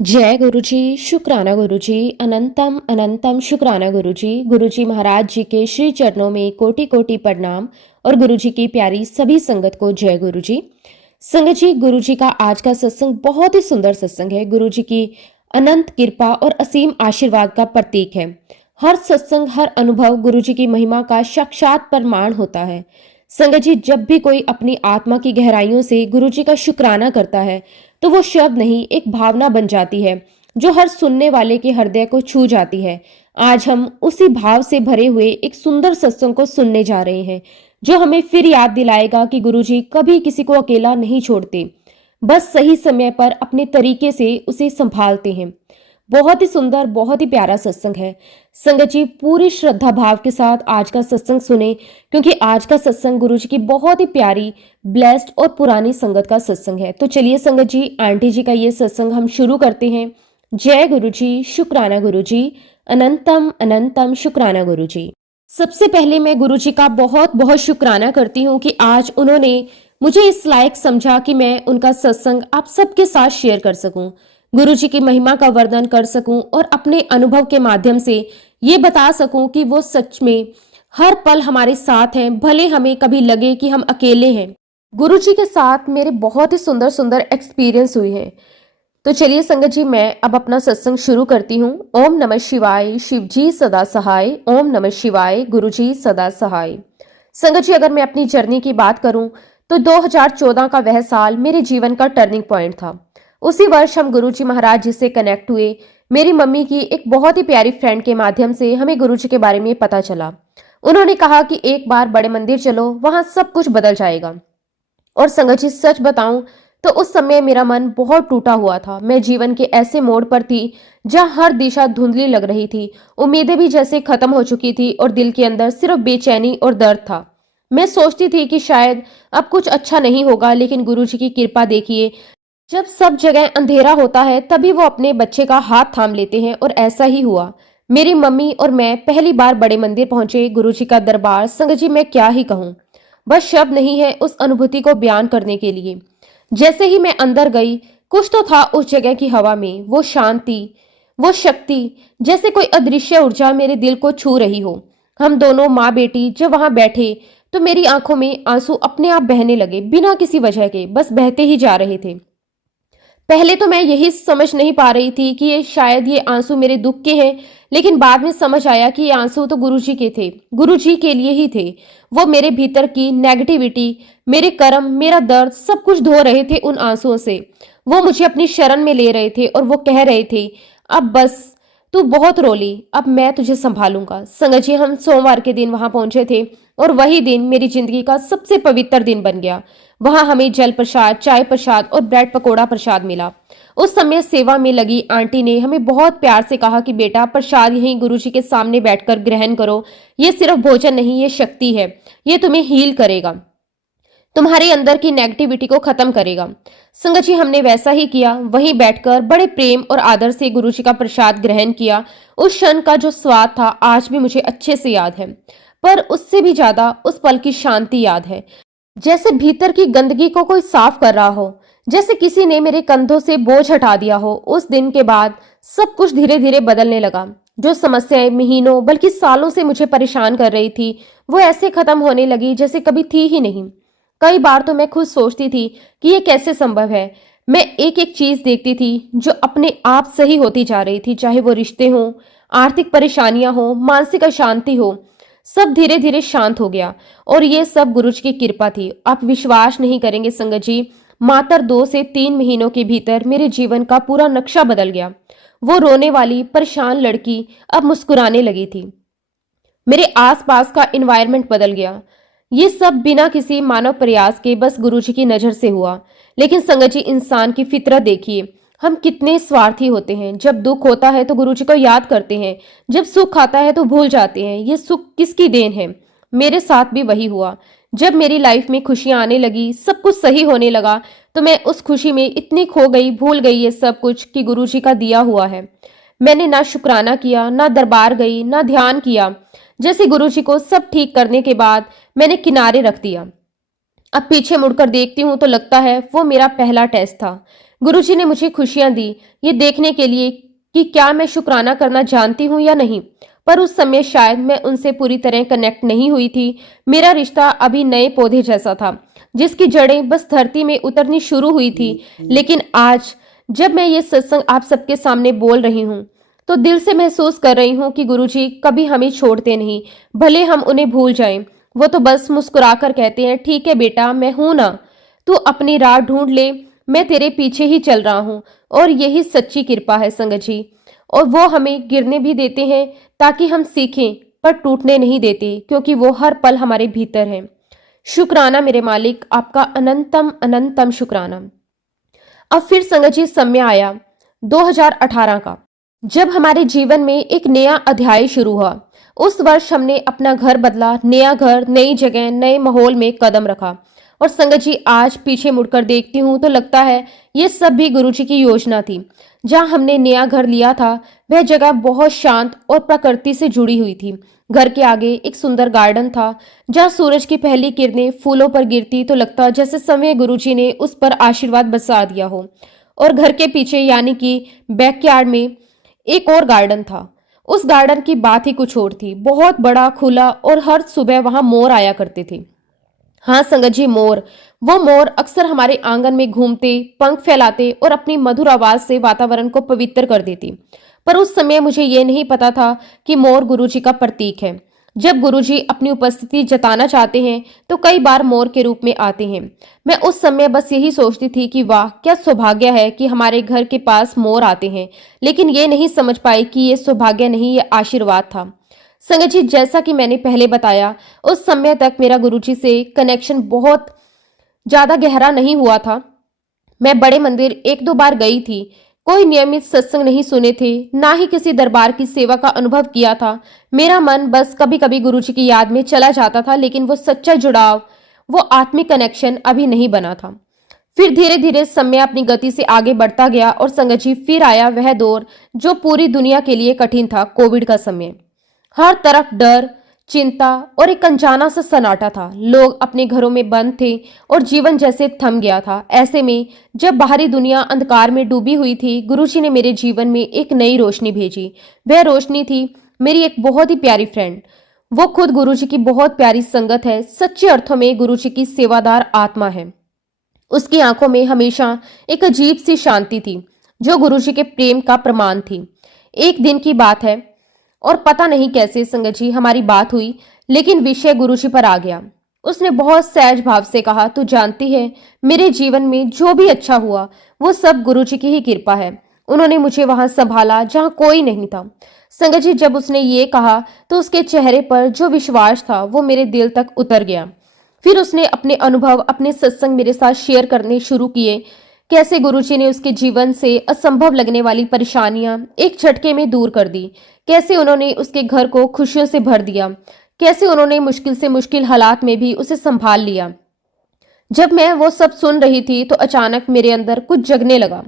जय गुरुजी, शुक्राना गुरुजी, अनंतम अनंतम शुक्राना गुरुजी। गुरुजी महाराज जी के श्री चरणों में कोटि कोटि प्रणाम और गुरुजी की प्यारी सभी संगत को जय गुरुजी। संगत जी, गुरुजी का आज का सत्संग बहुत ही सुंदर सत्संग है। गुरुजी की अनंत कृपा और असीम आशीर्वाद का प्रतीक है। हर सत्संग, हर अनुभव गुरुजी की महिमा का साक्षात प्रमाण होता है। संगत जी, जब भी कोई अपनी आत्मा की गहराइयों से गुरुजी का शुक्राना करता है तो वो शब्द नहीं, एक भावना बन जाती है जो हर सुनने वाले के हृदय को छू जाती है। आज हम उसी भाव से भरे हुए एक सुंदर सत्संग को सुनने जा रहे हैं जो हमें फिर याद दिलाएगा कि गुरुजी कभी किसी को अकेला नहीं छोड़ते, बस सही समय पर अपने तरीके से उसे संभालते हैं। बहुत ही सुंदर, बहुत ही प्यारा सत्संग है। संगत जी, पूरी श्रद्धा भाव के साथ आज का सत्संग सुने, क्योंकि आज का सत्संग गुरु जी की बहुत ही प्यारी, ब्लेस्ड और पुरानी संगत का सत्संग है। तो चलिए संगत जी, आंटी जी का ये सत्संग हम शुरू करते हैं। जय गुरु जी, शुक्राना गुरु जी, अनंतम अनंतम शुक्राना गुरु जी। सबसे पहले मैं गुरु जी का बहुत बहुत शुक्राना करती हूँ कि आज उन्होंने मुझे इस लायक समझा कि मैं उनका सत्संग आप सबके साथ शेयर कर सकूं, गुरु जी की महिमा का वर्णन कर सकूं और अपने अनुभव के माध्यम से ये बता सकूं कि वो सच में हर पल हमारे साथ हैं, भले हमें कभी लगे कि हम अकेले हैं। गुरु जी के साथ मेरे बहुत ही सुंदर सुंदर एक्सपीरियंस हुए हैं। तो चलिए संगत जी, मैं अब अपना सत्संग शुरू करती हूँ। ओम नमः शिवाय, शिव जी सदा सहाय। ओम नमः शिवाय, गुरु जी सदा सहाय। संगत जी, अगर मैं अपनी जर्नी की बात करूं तो 2014 का वह साल मेरे जीवन का टर्निंग पॉइंट था। उसी वर्ष हम गुरु जी महाराज जी से कनेक्ट हुए। मेरी मम्मी की एक बहुत ही प्यारी फ्रेंड के माध्यम से हमें गुरु जी के बारे में पता चला। उन्होंने कहा कि एक बार बड़े मंदिर चलो, वहां सब कुछ बदल जाएगा। और संगत जी, सच बताऊं तो उस समय मेरा मन बहुत टूटा हुआ था। मैं जीवन के ऐसे मोड़ पर थी जहां हर दिशा धुंधली लग रही थी, उम्मीदें भी जैसे खत्म हो चुकी थी और दिल के अंदर सिर्फ बेचैनी और दर्द था। मैं सोचती थी कि शायद अब कुछ अच्छा नहीं होगा, लेकिन गुरु जी की कृपा देखिए, जब सब जगह अंधेरा होता है तभी वो अपने बच्चे का हाथ थाम लेते हैं, और ऐसा ही हुआ। मेरी मम्मी और मैं पहली बार बड़े मंदिर पहुंचे। गुरु जी का दरबार, संगत जी मैं क्या ही कहूँ, बस शब्द नहीं है उस अनुभूति को बयान करने के लिए। जैसे ही मैं अंदर गई, कुछ तो था उस जगह की हवा में, वो शांति, वो शक्ति, जैसे कोई अदृश्य ऊर्जा मेरे दिल को छू रही हो। हम दोनों माँ बेटी जब वहां बैठे तो मेरी आंखों में आंसू अपने आप बहने लगे, बिना किसी वजह के, बस बहते ही जा रहे थे। पहले तो मैं यही समझ नहीं पा रही थी कि ये शायद ये आंसू मेरे दुख के हैं, लेकिन बाद में समझ आया कि ये आंसू तो गुरुजी के थे, गुरुजी के लिए ही थे। वो मेरे भीतर की नेगेटिविटी, मेरे कर्म, मेरा दर्द, सब कुछ धो रहे थे उन आंसुओं से। वो मुझे अपनी शरण में ले रहे थे और वो कह रहे थे, अब बस, तू बहुत रोली, अब मैं तुझे संभालूंगा। संगत जी, हम सोमवार के दिन वहां पहुंचे थे और वही दिन मेरी जिंदगी का सबसे पवित्र दिन बन गया। वहां हमें जल प्रसाद, चाय प्रसाद और ब्रेड पकोड़ा प्रसाद मिला। उस समय सेवा में लगी आंटी ने हमें बहुत प्यार से कहा कि बेटा, प्रसाद यहीं गुरुजी के सामने बैठकर ग्रहण करो। ये सिर्फ भोजन नहीं, ये शक्ति है, ये तुम्हें हील करेगा, तुम्हारे अंदर की नेगेटिविटी को खत्म करेगा। संगत जी, हमने वैसा ही किया। वहीं बैठकर बड़े प्रेम और आदर से गुरुजी का प्रसाद ग्रहण किया। उस क्षण का जो स्वाद था आज भी मुझे अच्छे से याद है, पर उससे भी ज्यादा उस पल की शांति याद है, जैसे भीतर की गंदगी को कोई साफ कर रहा हो, जैसे किसी ने मेरे कंधों से बोझ हटा दिया हो। उस दिन के बाद सब कुछ धीरे धीरे बदलने लगा। जो समस्याएं महीनों बल्कि सालों से मुझे परेशान कर रही थी, वो ऐसे खत्म होने लगी जैसे कभी थी ही नहीं। कई बार तो मैं खुद सोचती थी कि ये कैसे संभव है। मैं एक एक चीज देखती थी जो अपने आप सही होती जा रही थी, चाहे वो रिश्ते हों, आर्थिक परेशानियां हो, मानसिक अशांति हो, सब धीरे धीरे शांत हो गया। और ये सब गुरुजी की कृपा थी। आप विश्वास नहीं करेंगे संगत जी, मात्र 2 से 3 महीनों के भीतर मेरे जीवन का पूरा नक्शा बदल गया। वो रोने वाली परेशान लड़की अब मुस्कुराने लगी थी। मेरे आसपास का एनवायरनमेंट बदल गया। ये सब बिना किसी मानव प्रयास के, बस गुरुजी की नजर से हुआ। लेकिन संगत जी, इंसान की फितरत देखिए, हम कितने स्वार्थी होते हैं। जब दुख होता है तो गुरुजी को याद करते हैं, जब सुख आता है तो भूल जाते हैं ये सुख किसकी देन है। मेरे साथ भी वही हुआ। जब मेरी लाइफ में खुशियां आने लगी, सब कुछ सही होने लगा, तो मैं उस खुशी में इतनी खो गई, भूल गई ये सब कुछ कि गुरुजी का दिया हुआ है। मैंने ना शुक्राना किया, ना दरबार गई, ना ध्यान किया। जैसे गुरुजी को सब ठीक करने के बाद मैंने किनारे रख दिया। अब पीछे मुड़कर देखती हूँ तो लगता है वो मेरा पहला टेस्ट था। गुरुजी ने मुझे खुशियां दी, ये देखने के लिए कि क्या मैं शुक्राना करना जानती हूँ या नहीं। पर उस समय शायद मैं उनसे पूरी तरह कनेक्ट नहीं हुई थी। मेरा रिश्ता अभी नए पौधे जैसा था, जिसकी जड़ें बस धरती में उतरनी शुरू हुई थी। लेकिन आज जब मैं ये सत्संग आप सबके सामने बोल रही हूँ, तो दिल से महसूस कर रही हूँ कि गुरुजी कभी हमें छोड़ते नहीं, भले हम उन्हें भूल जाएं। वो तो बस मुस्कुराकर कहते हैं, ठीक है बेटा, मैं हूं ना, तू अपनी राह ढूंढ ले, मैं तेरे पीछे ही चल रहा हूँ। और यही सच्ची कृपा है संगत जी। और वो हमें गिरने भी देते हैं ताकि हम सीखें, पर टूटने नहीं देते, क्योंकि वो हर पल हमारे भीतर है। शुक्राना मेरे मालिक, आपका अनंतम अनंतम शुक्राना। अब फिर संगत जी समय आया 2018 का, जब हमारे जीवन में एक नया अध्याय शुरू हुआ। उस वर्ष हमने अपना घर बदला, नया घर, नई जगह, नए माहौल में कदम रखा। और संगत जी, आज पीछे मुड़कर देखती हूँ तो लगता है ये सब भी गुरुजी की योजना थी। जहाँ हमने नया घर लिया था, वह जगह बहुत शांत और प्रकृति से जुड़ी हुई थी। घर के आगे एक सुंदर गार्डन था, जहाँ सूरज की पहली किरणें फूलों पर गिरती तो लगता जैसे समय गुरुजी ने उस पर आशीर्वाद बरसा दिया हो। और घर के पीछे यानी कि बैकयार्ड में एक और गार्डन था। उस गार्डन की बात ही कुछ और थी, बहुत बड़ा, खुला, और हर सुबह वहां मोर आया करते थे। हाँ संगत जी, मोर। वो मोर अक्सर हमारे आंगन में घूमते, पंख फैलाते और अपनी मधुर आवाज से वातावरण को पवित्र कर देते। पर उस समय मुझे ये नहीं पता था कि मोर गुरुजी का प्रतीक है। जब गुरुजी अपनी उपस्थिति जताना चाहते हैं तो कई बार मोर के रूप में आते हैं। मैं उस समय बस यही सोचती थी कि वाह, क्या सौभाग्य है कि हमारे घर के पास मोर आते हैं। लेकिन ये नहीं समझ पाई कि ये सौभाग्य नहीं, ये आशीर्वाद था। संगत जी, जैसा कि मैंने पहले बताया, उस समय तक मेरा गुरुजी से कनेक्शन बहुत ज्यादा गहरा नहीं हुआ था। मैं बड़े मंदिर एक दो बार गई थी, कोई नियमित सत्संग नहीं सुने थे, ना ही किसी दरबार की सेवा का अनुभव किया था। मेरा मन बस कभी कभी गुरुजी की याद में चला जाता था, लेकिन वो सच्चा जुड़ाव, वो आत्मिक कनेक्शन अभी नहीं बना था। फिर धीरे धीरे समय अपनी गति से आगे बढ़ता गया और संगत जी, फिर आया वह दौर जो पूरी दुनिया के लिए कठिन था, कोविड का समय। हर तरफ डर, चिंता और एक अनजाना सा सन्नाटा था। लोग अपने घरों में बंद थे और जीवन जैसे थम गया था। ऐसे में जब बाहरी दुनिया अंधकार में डूबी हुई थी, गुरुजी ने मेरे जीवन में एक नई रोशनी भेजी। वह रोशनी थी मेरी एक बहुत ही प्यारी फ्रेंड। वो खुद गुरुजी की बहुत प्यारी संगत है, सच्चे अर्थों में गुरुजी की सेवादार आत्मा है। उसकी आंखों में हमेशा एक अजीब सी शांति थी, जो गुरुजी के प्रेम का प्रमाण थी। एक दिन की बात है और पता नहीं कैसे संगत जी हमारी बात हुई, लेकिन विषय गुरुजी पर आ गया। उसने बहुत सहज भाव से कहा, तू जानती है, मेरे जीवन में जो भी अच्छा हुआ वो सब गुरुजी की ही कृपा है। उन्होंने मुझे वहां संभाला जहां कोई नहीं था। संगत जी, जब उसने ये कहा तो उसके चेहरे पर जो विश्वास था वो मेरे दिल तक उतर गया। फिर उसने अपने अनुभव, अपने सत्संग मेरे साथ शेयर करने शुरू किए। कैसे गुरुजी ने उसके जीवन से असंभव लगने वाली परेशानियां एक झटके में दूर कर दी, कैसे उन्होंने उसके घर को खुशियों से भर दिया, कैसे उन्होंने मुश्किल से मुश्किल हालात में भी उसे संभाल लिया। जब मैं वो सब सुन रही थी तो अचानक मेरे अंदर कुछ जगने लगा,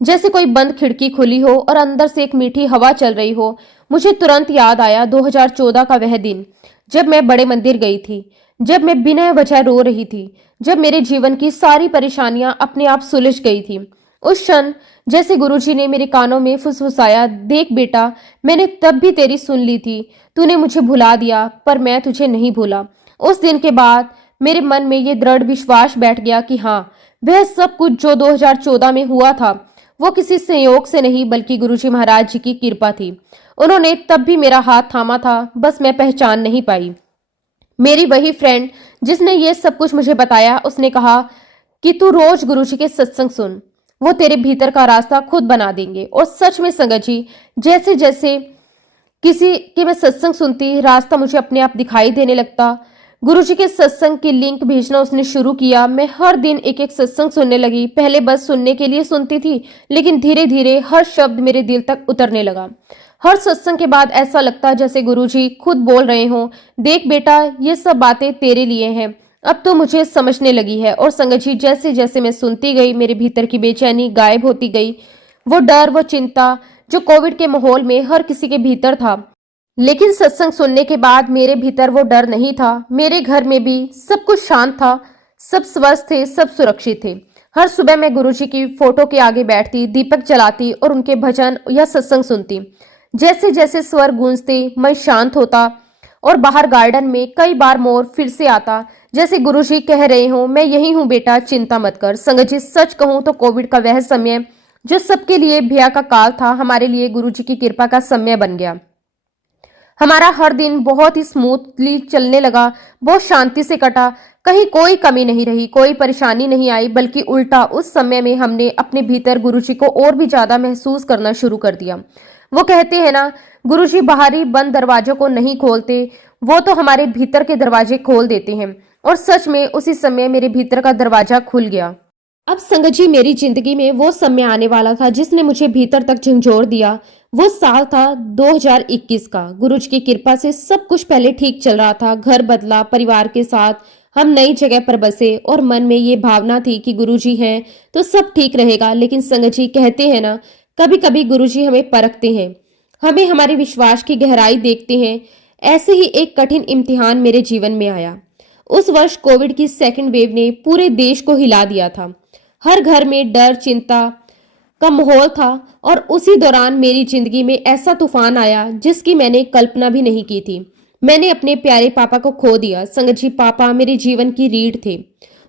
जैसे कोई बंद खिड़की खुली हो और अंदर से एक मीठी हवा चल रही हो। मुझे तुरंत याद आया 2014 का वह दिन, जब मैं बड़े मंदिर गई थी, जब मैं बिना वजह रो रही थी, जब मेरे जीवन की सारी परेशानियां अपने आप सुलझ गई थी। उस क्षण जैसे गुरुजी ने मेरे कानों में फुसफुसाया, देख बेटा, मैंने तब भी तेरी सुन ली थी, तूने मुझे भुला दिया पर मैं तुझे नहीं भूला। उस दिन के बाद मेरे मन में ये दृढ़ विश्वास बैठ गया कि हाँ, वह सब कुछ जो 2014 में हुआ था वो किसी संयोग से नहीं, बल्कि गुरुजी महाराज जी की कृपा थी। उन्होंने तब भी मेरा हाथ थामा था, बस मैं पहचान नहीं पाई। मेरी वही फ्रेंड जिसने ये सब कुछ मुझे बताया, उसने कहा कि तू रोज गुरुजी के सत्संग सुन, वो तेरे भीतर का रास्ता खुद बना देंगे। और सच में संगत जी, जैसे जैसे किसी के मैं सत्संग सुनती, रास्ता मुझे अपने आप दिखाई देने लगता। गुरुजी के सत्संग की लिंक भेजना उसने शुरू किया। मैं हर दिन एक एक सत्संग सुनने लगी। पहले बस सुनने के लिए सुनती थी, लेकिन धीरे धीरे हर शब्द मेरे दिल तक उतरने लगा। हर सत्संग के बाद ऐसा लगता जैसे गुरुजी खुद बोल रहे हों, देख बेटा, ये सब बातें तेरे लिए हैं, अब तो मुझे समझने लगी है। और संगत जी, जैसे जैसे मैं सुनती गई, मेरे भीतर की बेचैनी गायब होती गई। वो डर, वो चिंता जो कोविड के माहौल में हर किसी के भीतर था, लेकिन सत्संग सुनने के बाद मेरे भीतर वो डर नहीं था। मेरे घर में भी सब कुछ शांत था, सब स्वस्थ थे, सब सुरक्षित थे। हर सुबह मैं गुरुजी की फोटो के आगे बैठती, दीपक जलाती और उनके भजन या सत्संग सुनती। जैसे जैसे स्वर गूंजते, मैं शांत होता और बाहर गार्डन में कई बार मोर फिर से आता, जैसे गुरुजी कह रहे हो, मैं यही हूँ बेटा, चिंता मत कर। संगत जी, सच कहूँ तो कोविड का वह समय जो सबके लिए भैया का काल था, हमारे लिए गुरुजी की कृपा का समय बन गया। हमारा हर दिन बहुत ही स्मूथली चलने लगा, बहुत शांति से कटा। कहीं कोई कमी नहीं रही, कोई परेशानी नहीं आई, बल्कि उल्टा उस समय में हमने अपने भीतर गुरुजी को और भी ज्यादा महसूस करना शुरू कर दिया। वो कहते हैं ना, गुरुजी बाहरी बंद दरवाजों को नहीं खोलते, वो तो हमारे भीतर के दरवाजे खोल देते हैं। और सच में उसी समय मेरे भीतर का दरवाजा खुल गया। अब संगत जी, मेरी जिंदगी में वो समय आने वाला था जिसने मुझे भीतर तक झंझोर दिया। वो साल था 2021 का। गुरुजी की कृपा से सब कुछ पहले ठीक चल रहा था। घर बदला, परिवार के साथ हम नई जगह पर बसे और मन में ये भावना थी कि गुरुजी हैं तो सब ठीक रहेगा। लेकिन संगत जी, कहते हैं ना, कभी कभी गुरुजी हमें परखते हैं, हमें हमारे विश्वास की गहराई देखते हैं। ऐसे ही एक कठिन इम्तिहान मेरे जीवन में आया। उस वर्ष कोविड की सेकेंड वेव ने पूरे देश को हिला दिया था। हर घर में डर, चिंता का माहौल था और उसी दौरान मेरी जिंदगी में ऐसा तूफान आया जिसकी मैंने कल्पना भी नहीं की थी। मैंने अपने प्यारे पापा को खो दिया। संगत जी, पापा मेरे जीवन की रीढ़ थे।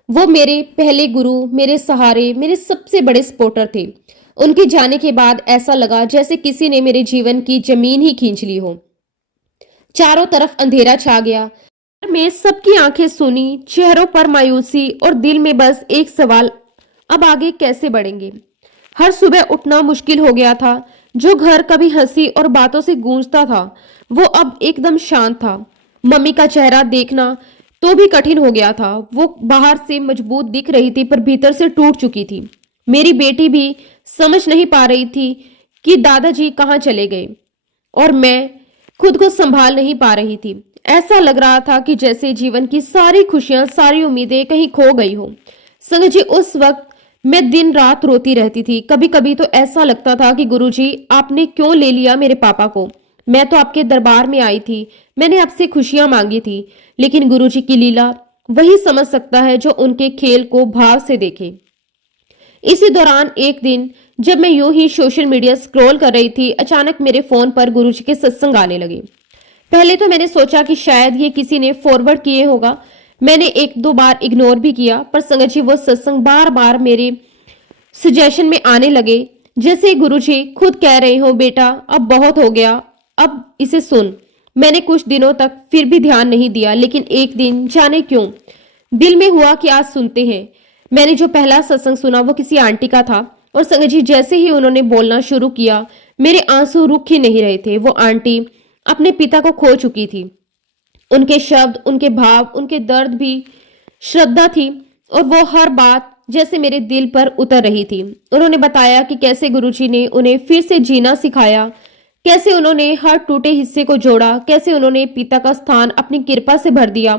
वो मेरे पहले गुरु, मेरे सहारे, मेरे सबसे बड़े सपोर्टर थे। उनके जाने के बाद ऐसा लगा जैसे किसी ने मेरे जीवन की जमीन ही खींच ली हो। चारों तरफ अंधेरा छा गया। मैं सबकी आंखें सुनी, चेहरों पर मायूसी और दिल में बस एक सवाल, अब आगे कैसे बढ़ेंगे। हर सुबह उठना मुश्किल हो गया था। जो घर कभी हंसी और बातों से गूंजता था, वो अब एकदम शांत था। मम्मी का चेहरा देखना तो भी कठिन हो गया था। वो बाहर से मजबूत दिख रही थी पर भीतर से टूट चुकी थी। मेरी बेटी भी समझ नहीं पा रही थी कि दादाजी कहाँ चले गए और मैं खुद को संभाल नहीं पा रही थी। ऐसा लग रहा था कि जैसे जीवन की सारी खुशियां, सारी उम्मीदें कहीं खो गई हो। संगत जी, उस वक्त मैं दिन रात रोती रहती थी। कभी कभी तो ऐसा लगता था कि गुरुजी, आपने क्यों ले लिया मेरे पापा को? मैं तो आपके दरबार में आई थी, मैंने आपसे खुशियां मांगी थी। लेकिन गुरुजी की लीला वही समझ सकता है जो उनके खेल को भाव से देखे। इसी दौरान एक दिन जब मैं यूं ही सोशल मीडिया स्क्रॉल कर रही थी, अचानक मेरे फोन पर गुरुजी के सत्संग आने लगे। पहले तो मैंने सोचा कि शायद ये किसी ने फॉरवर्ड किए होगा। मैंने एक दो बार इग्नोर भी किया, पर संगत जी, वो सत्संग बार बार मेरे सजेशन में आने लगे। जैसे गुरुजी खुद कह रहे हो, बेटा अब बहुत हो गया, अब इसे सुन। मैंने कुछ दिनों तक फिर भी ध्यान नहीं दिया, लेकिन एक दिन जाने क्यों दिल में हुआ कि आज सुनते हैं। मैंने जो पहला सत्संग सुना वो किसी आंटी का था और संगत जी, जैसे ही उन्होंने बोलना शुरू किया, मेरे आंसू रुक ही नहीं रहे थे। वो आंटी अपने पिता को खो चुकी थी। उनके शब्द, उनके भाव, उनके दर्द भी श्रद्धा थी और वो हर बात जैसे मेरे दिल पर उतर रही थी। उन्होंने बताया कि कैसे गुरुजी ने उन्हें फिर से जीना सिखाया, कैसे उन्होंने हर टूटे हिस्से को जोड़ा, कैसे उन्होंने पिता का स्थान अपनी कृपा से भर दिया।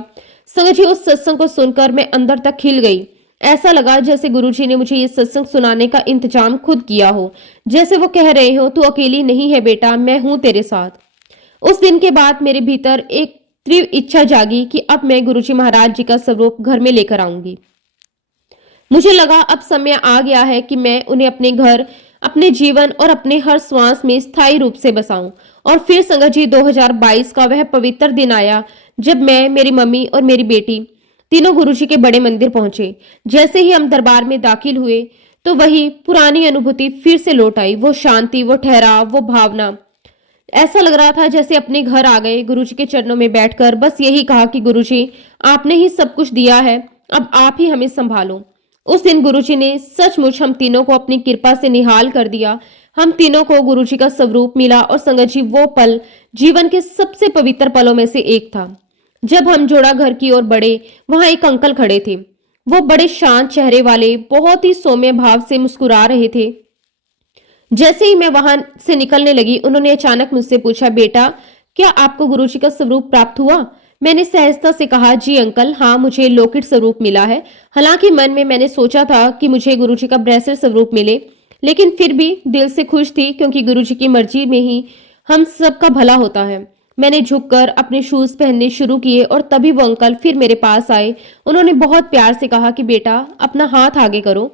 संगत जी, उस सत्संग को सुनकर मैं अंदर तक खिल गई। ऐसा लगा जैसे गुरुजी ने मुझे ये सत्संग सुनाने का इंतजाम खुद किया हो। जैसे वो कह रहे हो, तू अकेली नहीं है बेटा, मैं हूं तेरे साथ। उस दिन के बाद मेरे भीतर एक तीव्र इच्छा जागी कि अब मैं गुरुजी महाराज जी का स्वरूप घर में लेकर आऊंगी। मुझे लगा अब समय आ गया है कि मैं उन्हें अपने घर, अपने जीवन और अपने हर श्वास में स्थायी रूप से बसाऊं। और फिर संगत जी, 2022 का वह पवित्र दिन आया जब मैं, मेरी मम्मी और मेरी बेटी तीनों गुरुजी के बड़े मंदिर पहुंचे। जैसे ही हम दरबार में दाखिल हुए तो वही पुरानी अनुभूति फिर से लौट आई। वो शांति, वो ठहराव, वो भावना। ऐसा लग रहा था जैसे अपने घर आ गए। गुरुजी के चरणों में बैठकर बस यही कहा कि गुरुजी, आपने ही सब कुछ दिया है, अब आप ही हमें संभालो। उस दिन गुरुजी ने सचमुच हम तीनों को अपनी कृपा से निहाल कर दिया। हम तीनों को गुरुजी का स्वरूप मिला और संगत जी, वो पल जीवन के सबसे पवित्र पलों में से एक था। जब हम जोड़ा घर की ओर बढ़े, वहां एक अंकल खड़े थे। वो बड़े शांत चेहरे वाले, बहुत ही सौम्य भाव से मुस्कुरा रहे थे। जैसे ही मैं वहां से निकलने लगी, उन्होंने अचानक मुझसे पूछा, बेटा क्या आपको गुरुजी का स्वरूप प्राप्त हुआ? मैंने सहजता से कहा, जी अंकल, हाँ मुझे लौकिक स्वरूप मिला है। हालांकि मन में मैंने सोचा था कि मुझे गुरुजी का ब्रेसलेट स्वरूप मिले, लेकिन फिर भी दिल से खुश थी क्योंकि गुरुजी की मर्जी में ही हम सबका भला होता है। मैंने झुककर अपने शूज पहनने शुरू किए और तभी वो अंकल फिर मेरे पास आए। उन्होंने बहुत प्यार से कहा कि बेटा अपना हाथ आगे करो।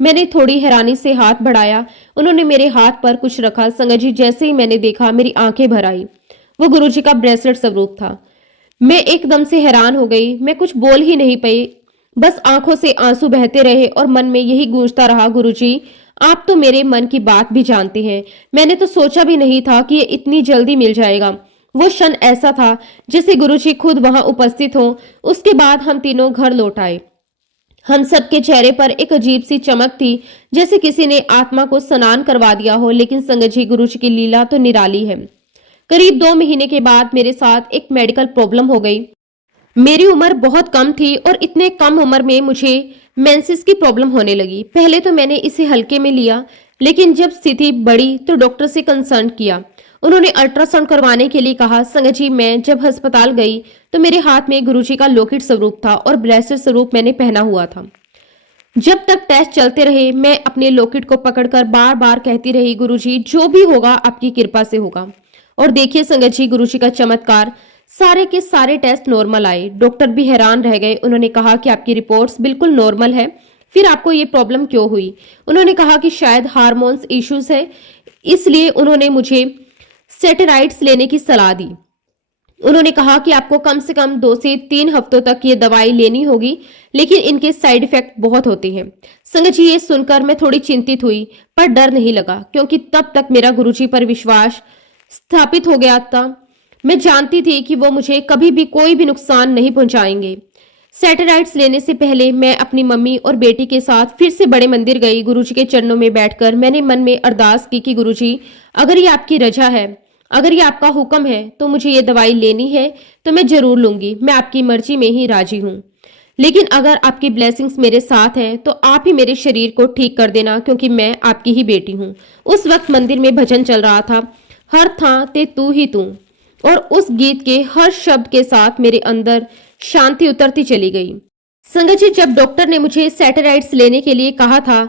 मैंने थोड़ी हैरानी से हाथ बढ़ाया। उन्होंने मेरे हाथ पर कुछ रखा। संगत जी, जैसे ही मैंने देखा मेरी आंखें भर आई। वो गुरुजी का ब्रेसलेट स्वरूप था। मैं एकदम से हैरान हो गई। मैं कुछ बोल ही नहीं पाई, बस आंखों से आंसू बहते रहे और मन में यही गूंजता रहा, गुरुजी आप तो मेरे मन की बात भी जानते हैं। मैंने तो सोचा भी नहीं था कि ये इतनी जल्दी मिल जाएगा। वो क्षण ऐसा था जैसे गुरुजी खुद वहां उपस्थित हो। उसके बाद हम तीनों घर लौट आए। हम सबके चेहरे पर एक अजीब सी चमक थी, जैसे किसी ने आत्मा को स्नान करवा दिया हो। लेकिन संगत जी, गुरुजी की लीला तो निराली है। करीब 2 महीने के बाद मेरे साथ एक मेडिकल प्रॉब्लम हो गई। मेरी उम्र बहुत कम थी और इतने कम उम्र में मुझे मेंसेस की प्रॉब्लम होने लगी। पहले तो मैंने इसे हल्के में लिया, लेकिन जब स्थिति बढ़ी तो डॉक्टर से कंसल्ट किया। उन्होंने अल्ट्रासाउंड करवाने के लिए कहा। संगत जी, मैं जब अस्पताल गई तो मेरे हाथ में गुरुजी का लॉकेट स्वरूप था और ब्रेसलेट स्वरूप मैंने पहना हुआ था। जब तक टेस्ट चलते रहे मैं अपने लॉकेट को पकड़कर बार बार कहती रही, गुरुजी जो भी होगा आपकी कृपा से होगा। और देखिए संगत जी, गुरुजी का चमत्कार, सारे के सारे टेस्ट नॉर्मल आए। डॉक्टर भी हैरान रह गए। उन्होंने कहा कि आपकी रिपोर्ट्स बिल्कुल नॉर्मल है, फिर आपको ये प्रॉब्लम क्यों हुई? उन्होंने कहा कि शायद हार्मोन्स इश्यूज है, इसलिए उन्होंने मुझे स्टेरॉइड्स लेने की सलाह दी। उन्होंने कहा कि आपको कम से कम 2 से 3 हफ्तों तक ये दवाई लेनी होगी, लेकिन इनके साइड इफेक्ट बहुत होते हैं। संगत जी, ये सुनकर मैं थोड़ी चिंतित हुई, पर डर नहीं लगा, क्योंकि तब तक मेरा गुरुजी पर विश्वास स्थापित हो गया था। मैं जानती थी कि वो मुझे कभी भी कोई भी नुकसान नहीं पहुंचाएंगे। सैटेलाइट्स लेने से पहले मैं अपनी मम्मी और बेटी के साथ फिर से बड़े मंदिर गई। गुरुजी के चरणों में बैठकर मैंने मन में अरदास की कि गुरुजी, अगर ये आपकी रजा है, अगर ये आपका हुक्म है तो मुझे ये दवाई लेनी है तो मैं जरूर लूंगी। मैं आपकी मर्जी में ही राजी हूँ, लेकिन अगर आपकी ब्लेसिंग्स मेरे साथ हैं तो आप ही मेरे शरीर को ठीक कर देना, क्योंकि मैं आपकी ही बेटी हूँ। उस वक्त मंदिर में भजन चल रहा था, हर था ते तू ही तू, और उस गीत के हर शब्द के साथ मेरे अंदर शांति उतरती चली गई। संगत जी, जब डॉक्टर ने मुझे सैटेलाइट्स लेने के लिए कहा था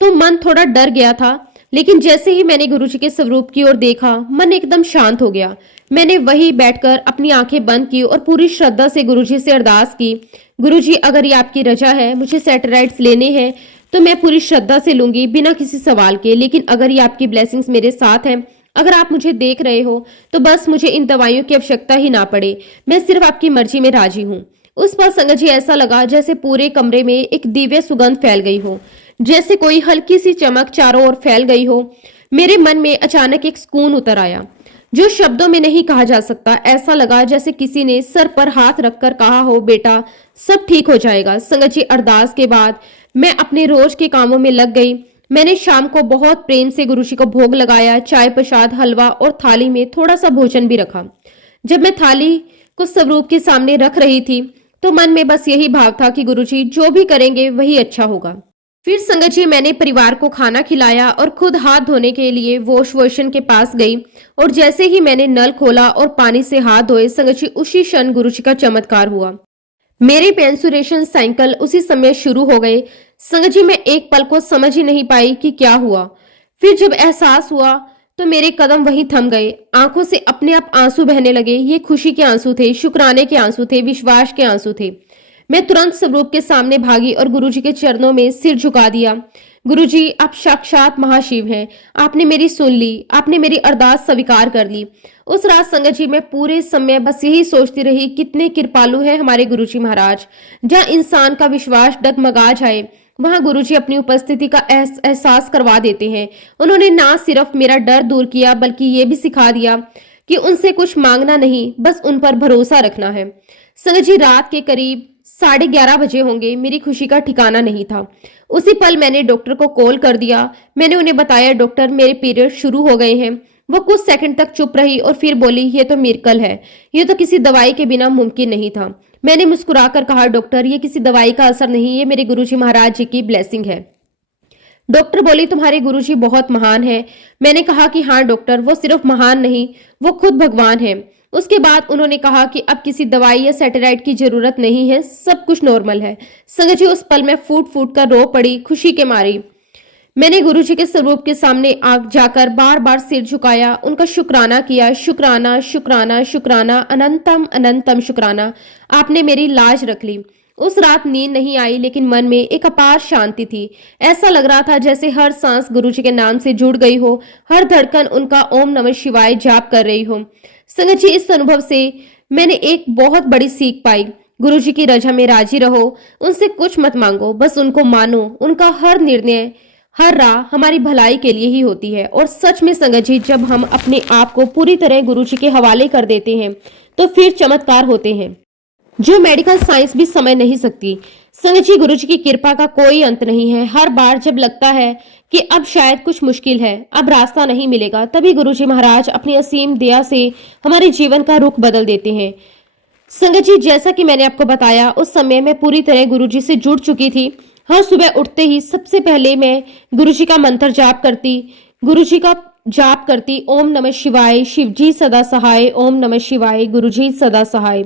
तो मन थोड़ा डर गया था, लेकिन जैसे ही मैंने गुरुजी के स्वरूप की ओर देखा, मन एकदम शांत हो गया। मैंने वही बैठकर अपनी आंखें बंद की और पूरी श्रद्धा से गुरुजी से अरदास की, गुरुजी अगर ये आपकी रजा है, मुझे सैटेलाइट्स लेने हैं तो मैं पूरी श्रद्धा से लूंगी, बिना किसी सवाल के। लेकिन अगर ये आपकी ब्लेसिंग्स मेरे साथ हैं, अगर आप मुझे देख रहे हो तो बस मुझे इन दवाइयों की आवश्यकता ही ना पड़े, मैं सिर्फ आपकी मर्जी में राजी हूँ। उस पर संगत जी, ऐसा लगा जैसे पूरे कमरे में एक दिव्य सुगंध फैल गई हो, जैसे कोई हल्की सी चमक चारों ओर फैल गई हो। मेरे मन में अचानक एक सुकून उतर आया जो शब्दों में नहीं कहा जा सकता। ऐसा लगा जैसे किसी ने सर पर हाथ रखकर कहा हो, बेटा सब ठीक हो जाएगा। संगत जी, अरदास के बाद मैं अपने रोज के कामों में लग गई। मैंने शाम को बहुत प्रेम से गुरुजी को भोग लगाया, चाय प्रसाद हलवा और थाली में थोड़ा सा भोजन भी रखा। जब मैं थाली को स्वरूप के सामने रख रही थी तो मन में बस यही भाव था कि गुरुजी जो भी करेंगे वही अच्छा होगा। फिर संगत जी, मैंने परिवार को खाना खिलाया और खुद हाथ धोने के लिए वॉश बेसिन के पास गई, और जैसे ही मैंने नल खोला और पानी से हाथ धोए, संगत जी उसी क्षण गुरुजी का चमत्कार हुआ। मेरे मेंस्ट्रुएशन साइकिल उसी समय शुरू हो गए। संगत जी, मैं एक पल को समझ ही नहीं पाई कि क्या हुआ। फिर जब एहसास हुआ तो मेरे कदम वहीं थम गए। आंखों से अपने आप आंसू बहने लगे। ये खुशी के आंसू थे, शुक्राने के आंसू थे, विश्वास के आंसू थे। मैं तुरंत स्वरूप के सामने भागी और गुरुजी के चरणों में सिर झुका दिया। गुरुजी, आप साक्षात महाशिव हैं। आपने मेरी सुन ली, आपने मेरी अरदास स्वीकार कर ली। उस रात संगत जी, मैं पूरे समय बस यही सोचती रही, कितने कृपालु हैं हमारे गुरुजी महाराज। जहाँ इंसान का विश्वास डगमगा जाए, वहां गुरुजी अपनी उपस्थिति का एहसास करवा देते हैं। उन्होंने ना सिर्फ मेरा डर दूर किया, बल्कि ये भी सिखा दिया कि उनसे कुछ मांगना नहीं, बस उन पर भरोसा रखना है। संगत जी, रात के करीब 11:30 बजे होंगे। मेरी खुशी का ठिकाना नहीं था। उसी पल मैंने डॉक्टर को कॉल कर दिया। मैंने उन्हें बताया, डॉक्टर मेरे पीरियड शुरू हो गए हैं। वो कुछ सेकंड तक चुप रही और फिर बोली, ये तो मिरेकल है, ये तो किसी दवाई के बिना मुमकिन नहीं था। मैंने मुस्कुराकर कहा, डॉक्टर ये किसी दवाई का असर नहीं, ये मेरे गुरुजी महाराज जी की ब्लेसिंग है। डॉक्टर बोली, तुम्हारे गुरुजी बहुत महान है। मैंने कहा कि हाँ डॉक्टर, वो सिर्फ महान नहीं, वो खुद भगवान है। उसके बाद उन्होंने कहा कि अब किसी दवाई या सैटेलाइट की जरूरत नहीं है, सब कुछ नॉर्मल है। संगत जी, उस पल में फूट फूट कर रो पड़ी खुशी के मारी। मैंने गुरुजी के स्वरूप के सामने आग जाकर बार बार सिर झुकाया, उनका शुक्राना किया। शुक्राना शुक्राना शुक्राना, अनंतम अनंतम शुक्राना, आपने मेरी लाज रख ली। उस रात नींद नहीं आई, लेकिन मन में एक अपार शांति थी। ऐसा लग रहा था जैसे हर सांस गुरुजी के नाम से जुड़ गई हो, हर धड़कन उनका ओम नमः शिवाय जाप कर रही हो। संगत जी, इस अनुभव से मैंने एक बहुत बड़ी सीख पाई। गुरुजी की रजा में राजी रहो, उनसे कुछ मत मांगो, बस उनको मानो। उनका हर निर्णय, हर राह हमारी भलाई के लिए ही होती है। और सच में संगत जी, जब हम अपने आप को पूरी तरह गुरुजी के हवाले कर देते हैं तो फिर चमत्कार होते हैं जो मेडिकल साइंस भी समझ नहीं सकती। संगत जी, गुरुजी की कृपा का कोई अंत नहीं है। हर बार जब लगता है कि अब शायद कुछ मुश्किल है, अब रास्ता नहीं मिलेगा, तभी गुरुजी महाराज अपनी असीम दया से हमारे जीवन का रुख बदल देते हैं। संगत जी, जैसा कि मैंने आपको बताया, उस समय मैं पूरी तरह गुरुजी से जुड़ चुकी थी। हर सुबह उठते ही सबसे पहले मैं गुरुजी का मंत्र जाप करती, गुरुजी का जाप करती, ओम नमः शिवाय, शिवजी सदा सहाय, ओम नमः शिवाय, गुरुजी सदा सहाय।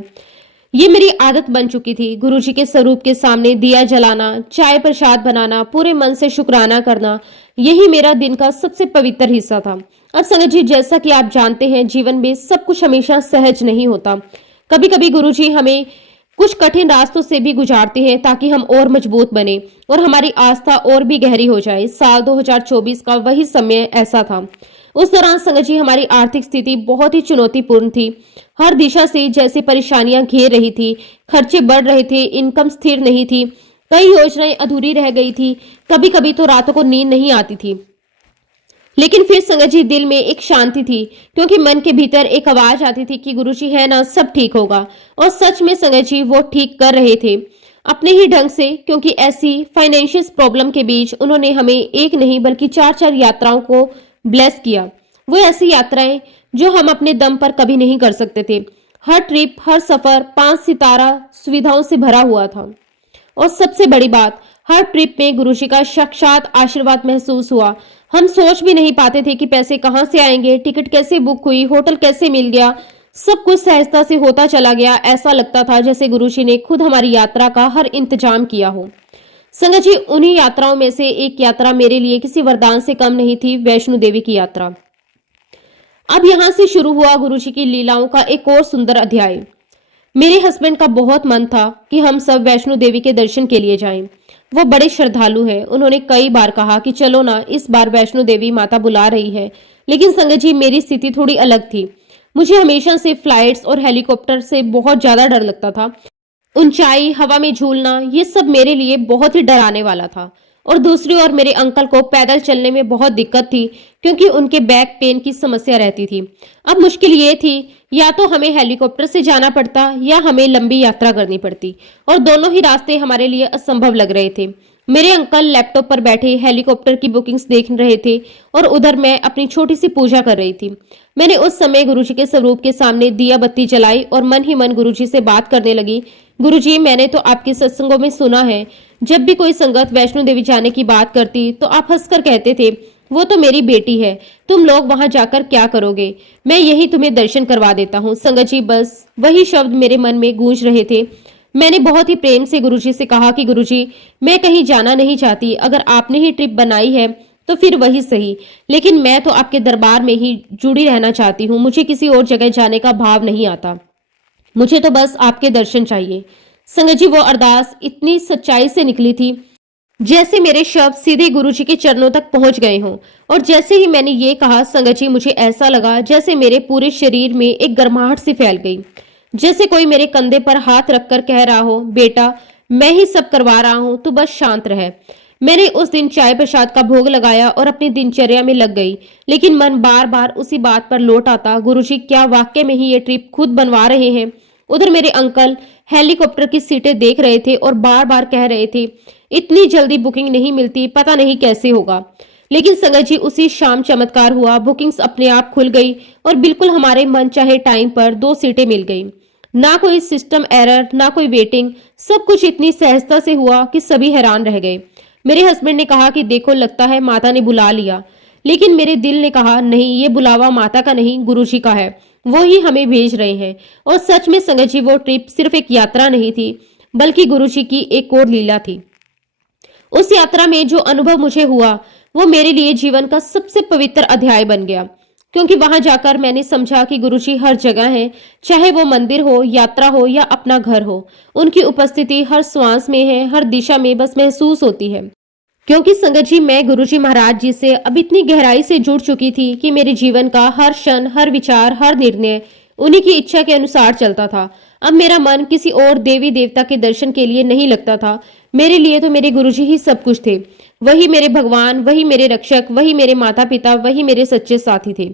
ये मेरी आदत बन चुकी थी। गुरुजी के स्वरूप के सामने दिया जलाना, चाय प्रसाद बनाना, पूरे मन से शुक्राना करना, यही मेरा दिन का सबसे पवित्र हिस्सा था। अब संगत जी, जैसा कि आप जानते हैं, जीवन में सब कुछ हमेशा सहज नहीं होता। कभी कभी गुरुजी हमें कुछ कठिन रास्तों से भी गुजारते हैं ताकि हम और मजबूत बने और हमारी आस्था और भी गहरी हो जाए। साल 2024 का वही समय ऐसा था। उस दौरान संगत जी, हमारी आर्थिक स्थिति बहुत ही चुनौतीपूर्ण थी। हर दिशा से जैसे परेशानियां घेर रही थी, खर्चे बढ़ रहे थे, इनकम स्थिर नहीं थी, कई योजनाएं अधूरी रह गई थी, कभी कभी तो रातों को नींद नहीं आती थी। लेकिन फिर संगत जी, दिल में एक शांति थी, क्योंकि मन के भीतर एक आवाज आती थी कि गुरुजी है ना, सब ठीक होगा। और सच में संगत जी, वो ठीक कर रहे थे अपने ही ढंग से, क्योंकि ऐसी फाइनेंशियल प्रॉब्लम के बीच उन्होंने हमें एक नहीं बल्कि 4-4 यात्राओं को ब्लेस किया। वो ऐसी यात्राएं जो हम अपने दम पर कभी नहीं कर सकते थे। हर ट्रिप, हर सफर 5 सितारा सुविधाओं से भरा हुआ था। और सबसे बड़ी बात, हर ट्रिप में गुरुजी का साक्षात आशीर्वाद महसूस हुआ। हम सोच भी नहीं पाते थे कि पैसे कहां से आएंगे, टिकट कैसे बुक हुई, होटल कैसे मिल गया, सब कुछ सहजता से होता चला गया। ऐसा लगता था जैसे गुरुजी ने खुद हमारी यात्रा का हर इंतजाम किया हो। संगत जी, उन्हीं यात्राओं में से एक यात्रा मेरे लिए किसी वरदान से कम नहीं थी, वैष्णो देवी की यात्रा। अब यहां से शुरू हुआ गुरुजी की लीलाओं का एक और सुंदर अध्याय। मेरे हस्बैंड का बहुत मन था कि हम सब वैष्णो देवी के दर्शन के लिए जाएं। वो बड़े श्रद्धालु हैं। उन्होंने कई बार कहा कि चलो ना, इस बार वैष्णो देवी माता बुला रही है। लेकिन संगत जी, मेरी स्थिति थोड़ी अलग थी। मुझे हमेशा से फ्लाइट्स और हेलीकॉप्टर से बहुत ज्यादा डर लगता था। ऊंचाई, हवा में झूलना, ये सब मेरे लिए बहुत ही डराने वाला था। और दूसरी ओर मेरे अंकल को पैदल चलने में बहुत दिक्कत थी, क्योंकि उनके बैक पेन की समस्या रहती थी। अब मुश्किल ये थी, या तो हमें हेलीकॉप्टर से जाना पड़ता या हमें लंबी यात्रा करनी पड़ती, और दोनों ही रास्ते हमारे लिए असंभव लग रहे थे। मेरे अंकल लैपटॉप पर बैठे हेलीकॉप्टर की बुकिंग्स देख रहे थे और उधर मैं अपनी छोटी सी पूजा कर रही थी। मैंने उस समय गुरुजी के स्वरूप के सामने दिया बत्ती जलाई और मन ही मन गुरुजी से बात करने लगी। गुरुजी, मैंने तो आपके सत्संगों में सुना है, जब भी कोई संगत वैष्णो देवी जाने की बात करती तो आप हंसकर कहते थे, वो तो मेरी बेटी है, तुम लोग वहां जाकर क्या करोगे, मैं यही तुम्हें दर्शन करवा देता हूँ। संगत जी, बस वही शब्द मेरे मन में गूंज रहे थे। मैंने बहुत ही प्रेम से गुरुजी से कहा कि गुरुजी, मैं कहीं जाना नहीं चाहती, अगर आपने ही ट्रिप बनाई है तो फिर वही सही, लेकिन मैं तो आपके दरबार में ही जुड़ी रहना चाहती हूँ। मुझे किसी और जगह जाने का भाव नहीं आता, मुझे तो बस आपके दर्शन चाहिए। संगत जी, वो अरदास इतनी सच्चाई से निकली थी जैसे मेरे शब्द सीधे गुरुजी के चरणों तक पहुंच गए हों। और जैसे ही मैंने ये कहा, संगत जी, मुझे ऐसा लगा जैसे मेरे पूरे शरीर में एक गर्माहट सी फैल गई, जैसे कोई मेरे कंधे पर हाथ रखकर कह रहा हो, बेटा मैं ही सब करवा रहा हूं, तू बस शांत रह। मैंने उस दिन चाय प्रसाद का भोग लगाया और अपनी दिनचर्या में लग गई, लेकिन मन बार बार उसी बात पर लौट आता, गुरुजी क्या वाकई में ही ये ट्रिप खुद बनवा रहे हैं। उधर मेरे अंकल हेलीकॉप्टर की सीटें देख रहे थे और बार बार कह रहे थे, इतनी जल्दी बुकिंग नहीं मिलती, पता नहीं कैसे होगा। लेकिन संगत जी, उसी शाम चमत्कार हुआ, बुकिंग्स अपने आप खुल गई और बिल्कुल हमारे मन चाहे टाइम पर 2 सीटें मिल गई। ना कोई सिस्टम एरर, ना कोई वेटिंग, सब कुछ इतनी सहजता से हुआ कि सभी हैरान रह गए। मेरे हस्बैंड ने कहा कि देखो, लगता है माता ने बुला लिया। लेकिन मेरे दिल ने कहा, नहीं, ये बुलावा माता का नहीं, गुरुजी का है, वो ही हमें भेज रहे हैं। और सच में संगत जी, वो ट्रिप सिर्फ एक यात्रा नहीं थी, बल्कि गुरुजी की एक और लीला थी। उस यात्रा में जो अनुभव मुझे हुआ, वो मेरे लिए जीवन का सबसे पवित्र अध्याय बन गया। क्योंकि वहां जाकर मैंने समझा कि गुरुजी हर जगह हैं, चाहे वो मंदिर हो, यात्रा हो या अपना घर हो। उनकी उपस्थिति हर श्वास में है, हर दिशा में बस महसूस होती है। क्योंकि संगत जी, मैं गुरुजी महाराज जी से अब इतनी गहराई से जुड़ चुकी थी कि मेरे जीवन का हर क्षण, हर विचार, हर निर्णय उन्हीं की इच्छा के अनुसार चलता था। अब मेरा मन किसी और देवी देवता के दर्शन के लिए नहीं लगता था। मेरे लिए तो मेरे गुरुजी ही सब कुछ थे। वही मेरे भगवान, वही मेरे रक्षक, वही मेरे माता पिता, वही मेरे सच्चे साथी थे।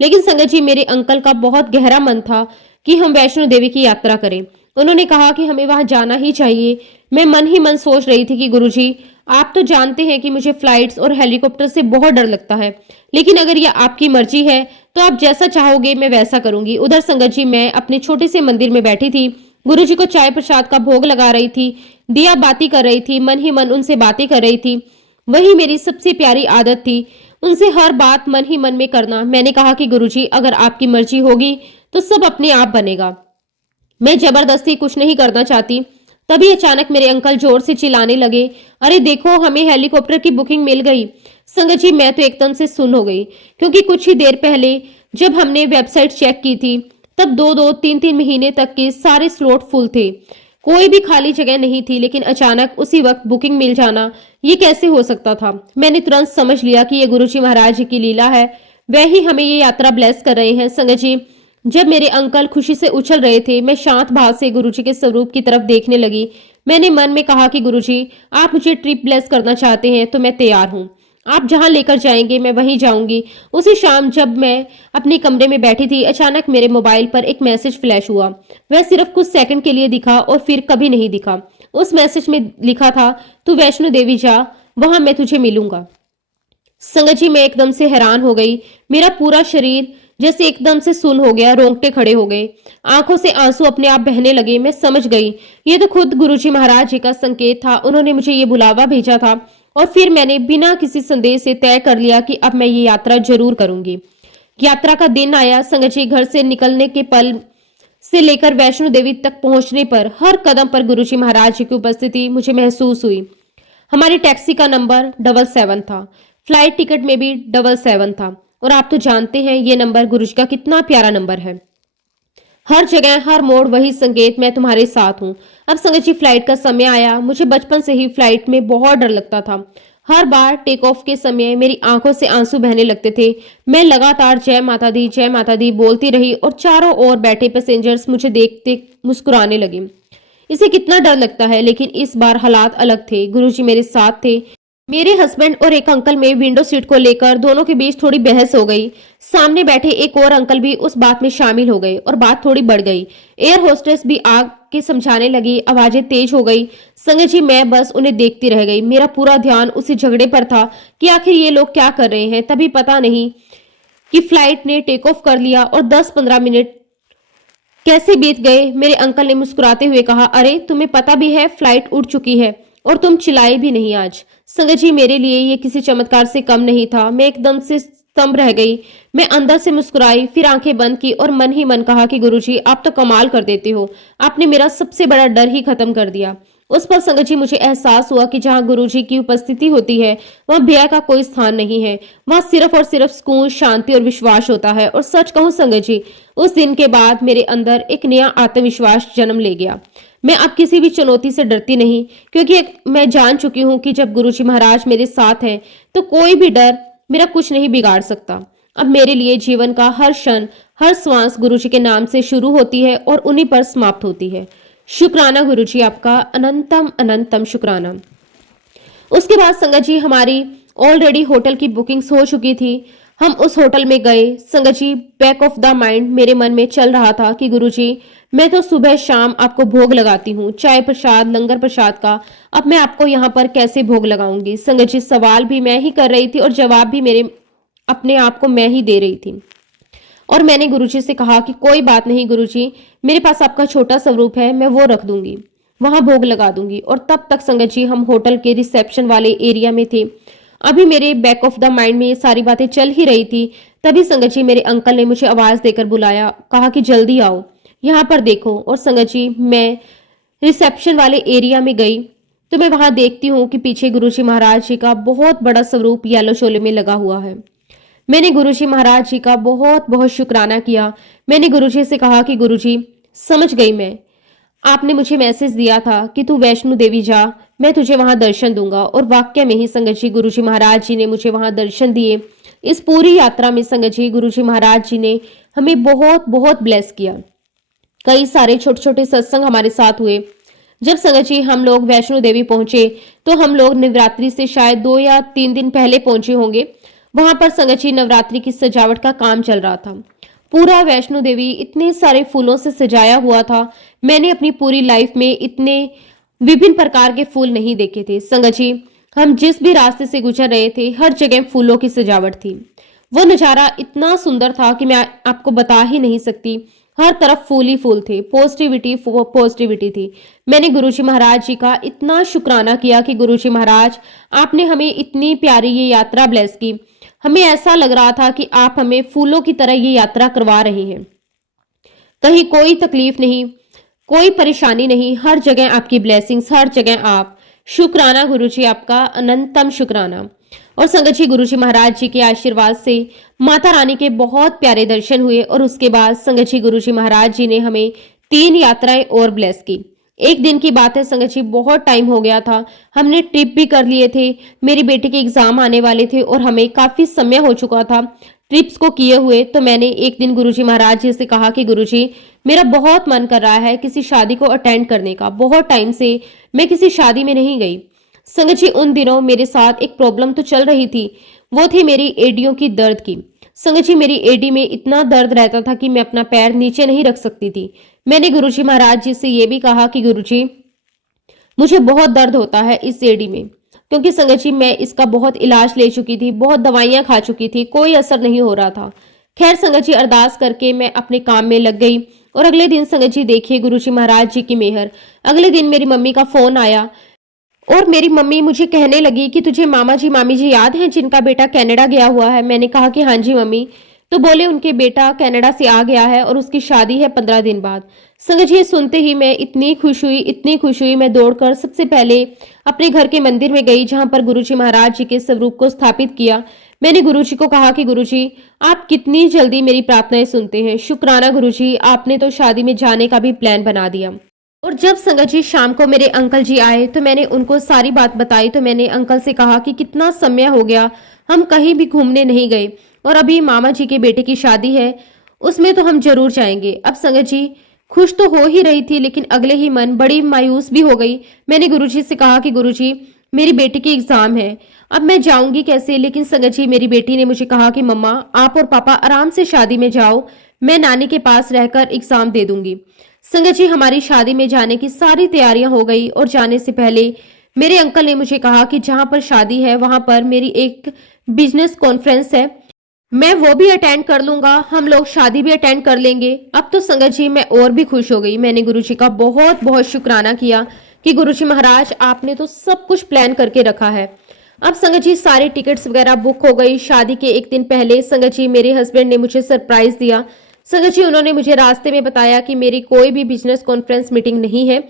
लेकिन संगत जी, मेरे अंकल का बहुत गहरा मन था कि हम वैष्णो देवी की यात्रा करें। उन्होंने कहा कि हमें वहां जाना ही चाहिए। मैं मन ही मन सोच रही थी कि गुरुजी, आप तो जानते हैं कि मुझे फ्लाइट्स और हेलीकॉप्टर से बहुत डर लगता है, लेकिन अगर यह आपकी मर्जी है तो आप जैसा चाहोगे मैं वैसा करूंगी। उधर संगत जी, मैं अपने छोटे से मंदिर में बैठी थी। गुरुजी को चाय प्रसाद का भोग लगा रही थी, दिया बाती कर रही थी, मन ही मन उनसे बातें कर रही थी। वही मेरी सबसे प्यारी आदत थी, उनसे हर बात मन ही मन में करना। मैंने कहा कि गुरुजी, अगर आपकी मर्जी होगी तो सब अपने आप बनेगा। मैं जबरदस्ती कुछ नहीं करना चाहती। तभी अचानक मेरे अंकल जोर से चिल्लाने लगे, अरे देखो, हमें हेलीकॉप्टर की बुकिंग मिल गई। संगत जी, मैं तो एकदम से सुन हो गई, क्योंकि कुछ ही देर पहले जब हमने वेबसाइट चेक की थी तब 2-2, 3-3 महीने तक के सारे स्लॉट फुल थे, कोई भी खाली जगह नहीं थी। लेकिन अचानक उसी वक्त बुकिंग मिल जाना, ये कैसे हो सकता था? मैंने तुरंत समझ लिया कि ये गुरुजी महाराज जी की लीला है। वह ही हमें ये यात्रा ब्लेस कर रहे हैं। संगत जी, जब मेरे अंकल खुशी से उछल रहे थे, मैं शांत भाव से गुरुजी के स्वरूप की तरफ देखने लगी। मैंने मन में कहा कि गुरुजी, आप मुझे ट्रिप ब्लेस करना चाहते हैं तो मैं तैयार हूँ। आप जहां लेकर जाएंगे मैं वहीं जाऊंगी। उसी शाम जब मैं अपने कमरे में बैठी थी, अचानक मेरे मोबाइल पर एक मैसेज फ्लैश हुआ। वह सिर्फ कुछ सेकंड के लिए दिखा और फिर कभी नहीं दिखा। उस मैसेज में लिखा था, तू वैष्णो देवी जा, वहां मैं तुझे मिलूंगा। संगत जी, मैं एकदम से हैरान हो गई। मेरा पूरा शरीर जैसे एकदम से सुन्न हो गया, रोंगटे खड़े हो गए, आंखों से आंसू अपने आप बहने लगे। मैं समझ गई, ये तो खुद गुरुजी महाराज जी का संकेत था। उन्होंने मुझे ये बुलावा भेजा था और फिर मैंने बिना किसी संदेश से तय कर लिया कि अब मैं ये यात्रा जरूर करूंगी। यात्रा का दिन आया। संगत जी, घर से निकलने के पल से लेकर वैष्णो देवी तक पहुंचने पर हर कदम पर गुरुजी महाराज जी की उपस्थिति मुझे महसूस हुई। हमारी टैक्सी का नंबर 77 था, फ्लाइट टिकट में भी 77 था। और आप तो जानते हैं ये नंबर गुरुजी का कितना प्यारा नंबर है। हर जगह, हर मोड़ वही संकेत, मैं तुम्हारे साथ हूँ। अब संगत जी, फ्लाइट का समय आया। मुझे बचपन से ही फ्लाइट में बहुत डर लगता था। हर बार टेक ऑफ के समय मेरी आंखों से आंसू बहने लगते थे। मैं लगातार जय माता दी बोलती रही और चारों ओर बैठे पैसेंजर्स मुझे देखते मुस्कुराने लगे। इसे कितना डर लगता है, लेकिन इस बार हालात अलग थे। गुरुजी मेरे साथ थे। मेरे हस्बैंड और एक अंकल में विंडो सीट को लेकर दोनों के बीच थोड़ी बहस हो गई। सामने बैठे एक और अंकल भी उस बात में शामिल हो गए और बात थोड़ी बढ़ गई। एयर होस्टेस भी आग के समझाने लगी, आवाजें तेज हो गई। संगत जी, मैं बस उन्हें देखती रह गई। मेरा पूरा ध्यान उसी झगड़े पर था कि आखिर ये लोग क्या कर रहे हैं। तभी पता नहीं कि फ्लाइट ने टेक ऑफ कर लिया और 10-15 मिनट कैसे बीत गए। मेरे अंकल ने मुस्कुराते हुए कहा, अरे तुम्हें पता भी है फ्लाइट उड़ चुकी है और तुम चिल्लाए भी नहीं आज। संगत जी, मेरे लिए ये किसी चमत्कार से कम नहीं था। मैं एकदम से स्तंभ रह गई। मैं अंदर से मुस्कुराई, फिर आंखें बंद की और मन ही मन कहा कि गुरुजी, आप तो कमाल कर देते हो। आपने मेरा सबसे बड़ा डर ही खत्म कर दिया। उस पर संगत जी, मुझे एहसास हुआ कि जहाँ गुरुजी की उपस्थिति होती है वहाँ भय का कोई स्थान नहीं है। वहाँ सिर्फ और सिर्फ सुकून, शांति और विश्वास होता है। और सच कहूँ संगत जी, उस दिन के बाद मेरे अंदर एक नया आत्मविश्वास जन्म ले गया। मैं अब किसी भी चुनौती से डरती नहीं, क्योंकि मैं जान चुकी हूँ कि जब गुरुजी महाराज मेरे साथ हैं तो कोई भी डर मेरा कुछ नहीं बिगाड़ सकता। अब मेरे लिए जीवन का हर क्षण, हर श्वास गुरुजी के नाम से शुरू होती है और उन्हीं पर समाप्त होती है। शुक्राना गुरुजी, आपका अनंतम अनंतम शुक्राना। उसके बाद संगत जी, हमारी ऑलरेडी होटल की बुकिंग्स हो चुकी थी। हम उस होटल में गए। संगत जी, बैक ऑफ द माइंड मेरे मन में चल रहा था कि गुरुजी, मैं तो सुबह शाम आपको भोग लगाती हूँ, चाय प्रसाद, लंगर प्रसाद का। अब मैं आपको यहाँ पर कैसे भोग लगाऊंगी? संगत जी, सवाल भी मैं ही कर रही थी और जवाब भी मेरे अपने आप को मैं ही दे रही थी। और मैंने गुरुजी से कहा कि कोई बात नहीं गुरुजी, मेरे पास आपका छोटा स्वरूप है, मैं वो रख दूंगी, वहां भोग लगा दूंगी। और तब तक संगत जी, हम होटल के रिसेप्शन वाले एरिया में थे। अभी मेरे बैक ऑफ द माइंड में ये सारी बातें चल ही रही थी। तभी संगत जी, मेरे अंकल ने मुझे आवाज देकर बुलाया, कहा कि जल्दी आओ, यहाँ पर देखो। और संगत जी, मैं रिसेप्शन वाले एरिया में गई तो मैं वहां देखती हूँ कि पीछे गुरुजी महाराज जी का बहुत बड़ा स्वरूप येलो शोले में लगा हुआ है। मैंने गुरुजी महाराज जी का बहुत बहुत शुक्राना किया। मैंने गुरुजी से कहा कि गुरुजी, समझ गई मैं, आपने मुझे मैसेज दिया था कि तू वैष्णो देवी जा, मैं तुझे वहां दर्शन दूंगा। और वाकई में ही संगत जी, गुरुजी महाराज जी ने मुझे वहां दर्शन दिए। इस पूरी यात्रा में संगत जी, गुरुजी महाराज जी ने हमें बहुत बहुत ब्लेस किया। कई सारे छोटे छोटे सत्संग हमारे साथ हुए। जब संगत जी हम लोग वैष्णो देवी पहुंचे तो हम लोग नवरात्रि से शायद 2 या 3 दिन पहले पहुंचे होंगे। वहां पर संगत जी नवरात्रि की सजावट का काम चल रहा था। पूरा वैष्णो देवी इतने सारे फूलों से सजाया हुआ था। मैंने अपनी पूरी लाइफ में इतने विभिन्न प्रकार के फूल नहीं देखे थे। संगत जी, हम जिस भी रास्ते से गुजर रहे थे हर जगह फूलों की सजावट थी। वो नज़ारा इतना सुंदर था कि मैं आपको बता ही नहीं सकती। हर तरफ फूल ही फूल थे, पॉजिटिविटी पॉजिटिविटी थी। मैंने गुरुजी महाराज जी का इतना शुक्राना किया कि गुरुजी महाराज, आपने हमें इतनी प्यारी ये यात्रा ब्लेस की। हमें ऐसा लग रहा था कि आप हमें फूलों की तरह ये यात्रा करवा रहे हैं। कहीं कोई तकलीफ नहीं, कोई परेशानी नहीं, हर जगह आपकी ब्लेसिंग्स, हर जगह आप। शुक्राना गुरुजी, आपका अनंतम शुक्राना। और संगत जी, गुरुजी महाराज जी के आशीर्वाद से माता रानी के बहुत प्यारे दर्शन हुए। और उसके बाद संगत जी, गुरुजी महाराज जी ने हमें 3 यात्राएं और ब्लेस की। एक दिन की बात है संगत जी, बहुत टाइम हो गया था, हमने ट्रिप भी कर लिए थे, मेरी बेटी के एग्जाम आने वाले थे और हमें काफी समय हो चुका था ट्रिप्स को किए हुए। तो मैंने एक दिन गुरुजी महाराज जी से कहा कि गुरुजी, मेरा बहुत मन कर रहा है किसी शादी को अटेंड करने का, बहुत टाइम से मैं किसी शादी में नहीं गई। संगत जी, उन दिनों मेरे साथ एक प्रॉब्लम तो चल रही थी, वो थी मेरी एडियों की दर्द की। संगत जी, मेरी एडी में इतना दर्द रहता था कि मैं अपना पैर नीचे नहीं रख सकती थी। मैंने गुरुजी महाराज जी से ये भी कहा कि गुरुजी, मुझे बहुत दर्द होता है इस एडी में, क्योंकि संगत जी मैं इसका बहुत इलाज ले चुकी थी, बहुत दवाइयां खा चुकी थी, कोई असर नहीं हो रहा था। खैर संगत जी, अरदास करके मैं अपने काम में लग गई। और अगले दिन संगत जी देखिए, गुरुजी महाराज जी की मेहर, अगले दिन मेरी मम्मी का फोन आया और मेरी मम्मी मुझे कहने लगी कि तुझे मामा जी मामी जी याद हैं जिनका बेटा कनाडा गया हुआ है। मैंने कहा कि हाँ जी मम्मी। तो बोले उनके बेटा कनाडा से आ गया है और उसकी शादी है 15 दिन बाद। संगत जी, सुनते ही मैं इतनी खुश हुई, इतनी खुश हुई, मैं दौड़कर सबसे पहले अपने घर के मंदिर में गई जहां पर गुरुजी महाराज जी के स्वरूप को स्थापित किया। मैंने गुरुजी को कहा कि गुरुजी, आप कितनी जल्दी मेरी प्रार्थनाएं सुनते हैं। शुक्राना गुरुजी, आपने तो शादी में जाने का भी प्लान बना दिया। और जब संगत जी शाम को मेरे अंकल जी आए तो मैंने उनको सारी बात बताई। तो मैंने अंकल से कहा कि कितना समय हो गया, हम कहीं भी घूमने नहीं गए और अभी मामा जी के बेटे की शादी है, उसमें तो हम जरूर जाएंगे। अब संगत जी खुश तो हो ही रही थी, लेकिन अगले ही मन बड़ी मायूस भी हो गई। मैंने गुरुजी से कहा कि गुरुजी, मेरी बेटी की एग्जाम है, अब मैं जाऊंगी कैसे। लेकिन संगत जी, मेरी बेटी ने मुझे कहा कि मम्मा, आप और पापा आराम से शादी में जाओ, मैं नानी के पास रहकर एग्जाम दे दूंगी। संगत जी, हमारी शादी में जाने की सारी तैयारियां हो गई और जाने से पहले मेरे अंकल ने मुझे कहा कि जहां पर शादी है वहां पर मेरी एक बिजनेस कॉन्फ्रेंस है, मैं वो भी अटेंड कर लूंगा, हम लोग शादी भी अटेंड कर लेंगे। अब तो संगत जी मैं और भी खुश हो गई। मैंने गुरुजी का बहुत बहुत शुक्राना किया कि गुरुजी महाराज, आपने तो सब कुछ प्लान करके रखा है। अब संगत जी सारी टिकट्स वगैरह बुक हो गई। शादी के एक दिन पहले संगत जी मेरे हस्बैंड ने मुझे सरप्राइज दिया। संगत जी, उन्होंने मुझे रास्ते में बताया कि मेरी कोई भी बिजनेस कॉन्फ्रेंस मीटिंग नहीं है,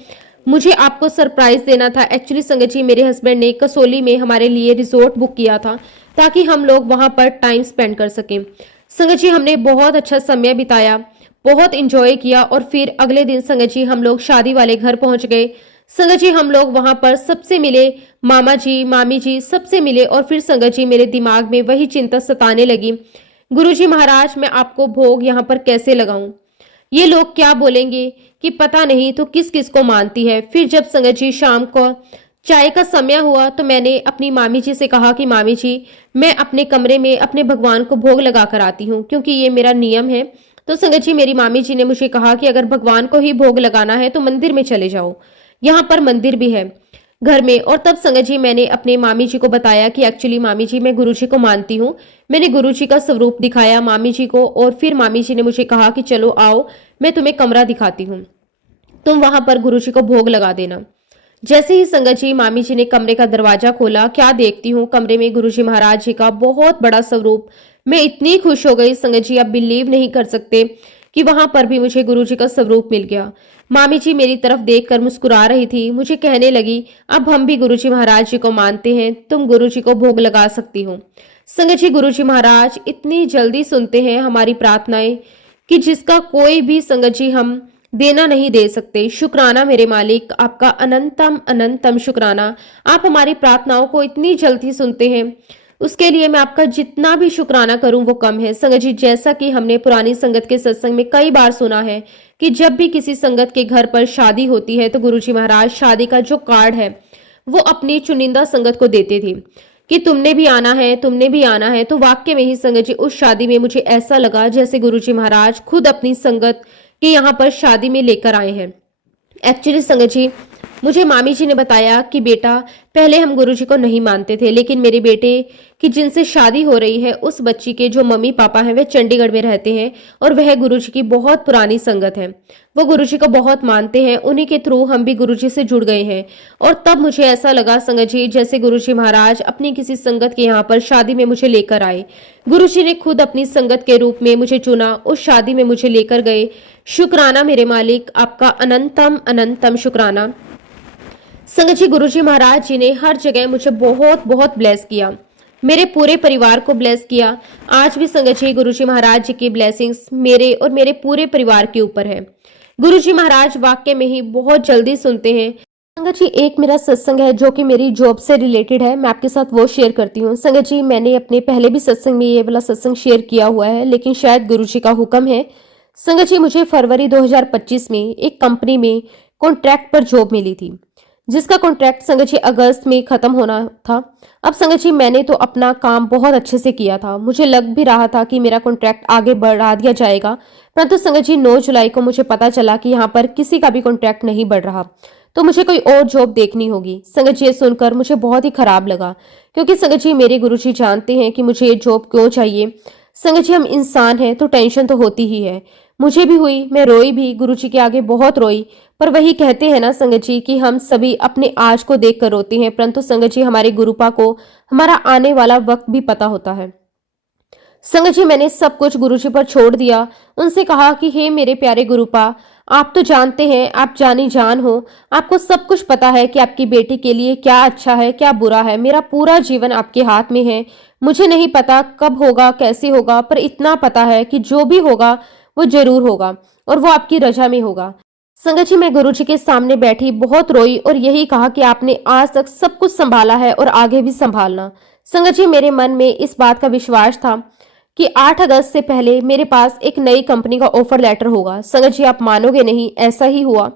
मुझे आपको सरप्राइज देना था। एक्चुअली संगत जी, मेरे हस्बैंड ने कसोली में हमारे लिए रिजॉर्ट बुक किया था ताकि हम लोग वहां पर टाइम स्पेंड कर सकें। संगत जी, हमने बहुत अच्छा समय बिताया, बहुत इंजॉय किया। और फिर अगले दिन संगत जी हम लोग शादी वाले घर पहुंच गए। संगत जी, हम लोग वहां पर सबसे मिले, मामा जी मामी जी सबसे मिले। और फिर संगत जी मेरे दिमाग में वही चिंता सताने लगी, गुरुजी महाराज, मैं आपको भोग यहाँ पर कैसे लगाऊं, ये लोग क्या बोलेंगे कि पता नहीं तो किस किस को मानती है। फिर जब संगत जी शाम को चाय का समय हुआ तो मैंने अपनी मामी जी से कहा कि मामी जी, मैं अपने कमरे में अपने भगवान को भोग लगा कर आती हूँ, क्योंकि ये मेरा नियम है। तो संगत जी मेरी मामी जी ने मुझे कहा कि अगर भगवान को ही भोग लगाना है तो मंदिर में चले जाओ, यहाँ पर मंदिर भी है घर में। और तब संगत जी मैंने अपने मामी जी को बताया कि एक्चुअली मामी जी, मैं गुरुजी को मानती हूँ। मैंने गुरुजी का स्वरूप दिखाया मामी जी को और फिर मामी जी ने मुझे कहा कि चलो आओ, मैं तुम्हें कमरा दिखाती हूँ, तुम वहां पर गुरुजी को भोग लगा देना। जैसे ही संगत जी मामी जी ने कमरे का दरवाजा खोला, क्या देखती हूँ कमरे में गुरुजी महाराज जी का बहुत बड़ा स्वरूप। मैं इतनी खुश हो गई संगत जी, आप बिलीव नहीं कर सकते कि वहां पर भी मुझे गुरुजी का स्वरूप मिल गया। मामी जी मेरी तरफ देखकर मुस्कुरा रही थी, मुझे कहने लगी, अब हम भी गुरुजी महाराज जी को मानते हैं, तुम गुरुजी को भोग लगा सकती हो। संगत जी, गुरुजी महाराज इतनी जल्दी सुनते हैं हमारी प्रार्थनाएं कि जिसका कोई भी संगत जी हम देना नहीं दे सकते। शुक्राना मेरे मालिक, आपका अनंतम अनंतम शुक्राना। आप हमारी प्रार्थनाओं को इतनी जल्दी सुनते हैं, उसके लिए मैं आपका जितना भी शुक्राना करूं वो कम है। संगत जी, जैसा कि हमने पुरानी संगत के सत्संग में कई बार सुना है कि जब भी किसी संगत के घर पर शादी होती है तो गुरुजी महाराज शादी का जो कार्ड है वो अपनी चुनिंदा संगत को देते थे कि तुमने भी आना है, तुमने भी आना है। तो वाक्य में ही संगत जी, उस शादी में मुझे ऐसा लगा जैसे गुरुजी महाराज खुद अपनी संगत के यहाँ पर शादी में लेकर आए हैं। एक्चुअली संगत जी, मुझे मामी जी ने बताया कि बेटा, पहले हम गुरुजी को नहीं मानते थे, लेकिन मेरे बेटे की जिनसे शादी हो रही है उस बच्ची के जो मम्मी पापा हैं वे चंडीगढ़ में रहते हैं और वह गुरुजी की बहुत पुरानी संगत है। वो गुरुजी को बहुत मानते हैं, उन्हीं के थ्रू हम भी गुरुजी से जुड़ गए हैं। और तब मुझे ऐसा लगा संगत जी जैसे गुरुजी महाराज अपनी किसी संगत के यहाँ पर शादी में मुझे लेकर आए। गुरुजी ने खुद अपनी संगत के रूप में मुझे चुना, उस शादी में मुझे लेकर गए। शुक्राना मेरे मालिक, आपका अनंतम अनंतम शुक्राना। संगत जी, गुरुजी महाराज जी ने हर जगह मुझे बहुत बहुत ब्लेस किया, मेरे पूरे परिवार को ब्लेस किया। आज भी संगत जी, गुरुजी महाराज जी की ब्लेसिंग्स मेरे और मेरे पूरे परिवार के ऊपर है। गुरुजी महाराज वाक्य में ही बहुत जल्दी सुनते हैं। संगत जी, एक मेरा सत्संग है जो कि मेरी जॉब से रिलेटेड है, मैं आपके साथ वो शेयर करती हूँ। संगत जी, मैंने अपने पहले भी सत्संग में ये वाला सत्संग शेयर किया हुआ है, लेकिन शायद गुरुजी का हुक्म है। संगत जी, मुझे फरवरी 2025 में एक कंपनी में कॉन्ट्रैक्ट पर जॉब मिली थी, जिसका कॉन्ट्रैक्ट संगत जी अगस्त में खत्म होना था। अब संगत जी, मैंने तो अपना काम बहुत अच्छे से किया था, मुझे लग भी रहा था कि मेरा कॉन्ट्रैक्ट आगे बढ़ा दिया जाएगा, परंतु संगत जी 9 जुलाई को मुझे पता चला कि यहाँ पर किसी का भी कॉन्ट्रैक्ट नहीं बढ़ रहा, तो मुझे कोई और जॉब देखनी होगी। संगत जी, ये सुनकर मुझे बहुत ही खराब लगा, क्योंकि संगत जी मेरे गुरुजी जानते हैं कि मुझे ये जॉब क्यों चाहिए। संगत जी, हम इंसान हैं तो टेंशन तो होती ही है, मुझे भी हुई, मैं रोई भी, गुरुजी के आगे बहुत रोई। पर वही कहते हैं ना संगत जी कि हम सभी अपने आज को देख कर रोते हैं, परंतु संगत जी हमारे गुरुपा को हमारा आने वाला वक्त भी पता होता है। संगत जी, मैंने सब कुछ गुरुजी पर छोड़ दिया, उनसे कहा कि हे मेरे प्यारे गुरुपा, आप तो जानते हैं, आप जानी जान हो, आपको सब कुछ पता है कि आपकी बेटी के लिए क्या अच्छा है क्या बुरा है। मेरा पूरा जीवन आपके हाथ में है, मुझे नहीं पता कब होगा कैसे होगा, पर इतना पता है कि जो भी होगा वो जरूर होगा और वो आपकी रजा में होगा। संगत जी, मैं गुरुजी के सामने बैठी बहुत रोई और यही कहा कि आपने आज तक सब कुछ संभाला है और आगे भी संभालना। संगत जी, मेरे मन में इस बात का विश्वास था कि 8 अगस्त से पहले मेरे पास एक नई कंपनी का ऑफर लेटर होगा। संगत जी, आप मानोगे नहीं, ऐसा ही हुआ।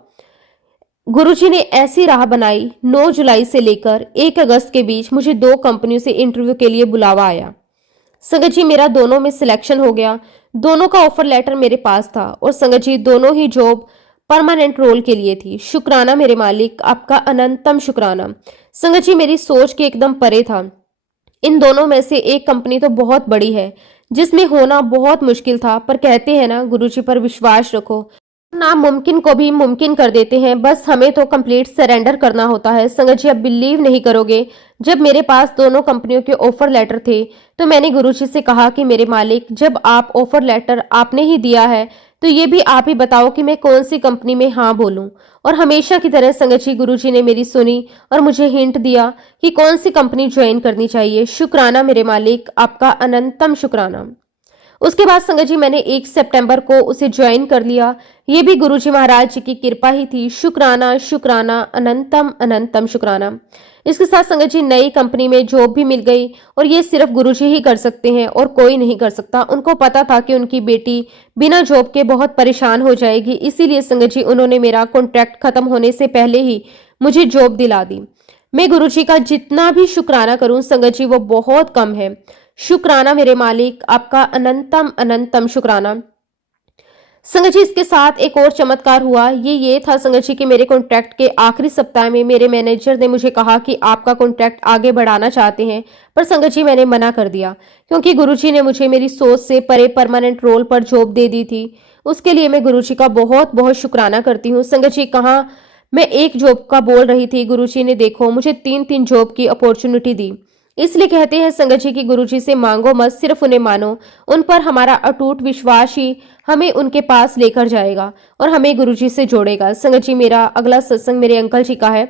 गुरुजी ने ऐसी राह बनाई, 9 जुलाई से लेकर 1 अगस्त के बीच मुझे 2 कंपनियों से इंटरव्यू के लिए बुलावा आया। संगत जी, मेरा दोनों में सिलेक्शन हो गया, दोनों का ऑफर लेटर मेरे पास था और संगत जी दोनों ही जॉब परमानेंट रोल के लिए थी। शुक्राना मेरे मालिक, आपका अनंतम शुक्राना। संगत जी, मेरी सोच के एकदम परे था। इन दोनों में से एक कंपनी तो बहुत बड़ी है, जिसमें होना बहुत मुश्किल था, पर कहते हैं ना, गुरुजी पर विश्वास रखो, नामुमकिन को भी मुमकिन कर देते हैं, बस हमें तो कंप्लीट सरेंडर करना होता है। संगत जी, आप बिलीव नहीं करोगे, जब मेरे पास दोनों कंपनियों के ऑफर लेटर थे तो मैंने गुरुजी से कहा कि मेरे मालिक, जब आप ऑफर लेटर आपने ही दिया है तो ये भी आप ही बताओ कि मैं कौन सी कंपनी में हाँ बोलूं। और हमेशा की तरह संगत जी गुरुजी ने मेरी सुनी और मुझे हिंट दिया कि कौन सी कंपनी ज्वाइन करनी चाहिए। शुक्राना मेरे मालिक, आपका अनंतम शुक्राना। उसके बाद संगत जी मैंने 1 सितंबर को उसे ज्वाइन कर लिया, ये भी गुरुजी महाराज जी की कृपा ही थी। शुक्राना शुक्राना, अनंतम अनंतम शुक्राना। इसके साथ संगत जी नई कंपनी में जॉब भी मिल गई और ये सिर्फ गुरुजी ही कर सकते हैं और कोई नहीं कर सकता। उनको पता था कि उनकी बेटी बिना जॉब के बहुत परेशान हो जाएगी, इसीलिए संगत जी उन्होंने मेरा कॉन्ट्रैक्ट खत्म होने से पहले ही मुझे जॉब दिला दी। मैं गुरुजी का जितना भी शुक्राना करूं संगत जी वो बहुत कम है। शुक्राना मेरे मालिक, आपका अनंतम अनंतम शुक्राना। संगत जी इसके साथ एक और चमत्कार हुआ, ये था संगत जी कि मेरे कॉन्ट्रैक्ट के आखिरी सप्ताह में मेरे मैनेजर ने मुझे कहा कि आपका कॉन्ट्रैक्ट आगे बढ़ाना चाहते हैं, पर संगत जी मैंने मना कर दिया क्योंकि गुरुजी ने मुझे मेरी सोच से परे परमानेंट रोल पर जॉब दे दी थी। उसके लिए मैं गुरुजी का बहुत बहुत शुक्राना करती हूँ। संगत जी कहाँ मैं एक जॉब का बोल रही थी, गुरुजी ने देखो मुझे 3 जॉब की अपॉर्चुनिटी दी। इसलिए कहते हैं संगत जी की गुरुजी से मांगो मत, सिर्फ उन्हें मानो, उन पर हमारा अटूट विश्वास ही हमें उनके पास लेकर जाएगा और हमें गुरुजी से जोड़ेगा। संगत जी मेरा अगला सत्संग मेरे अंकल जी का है,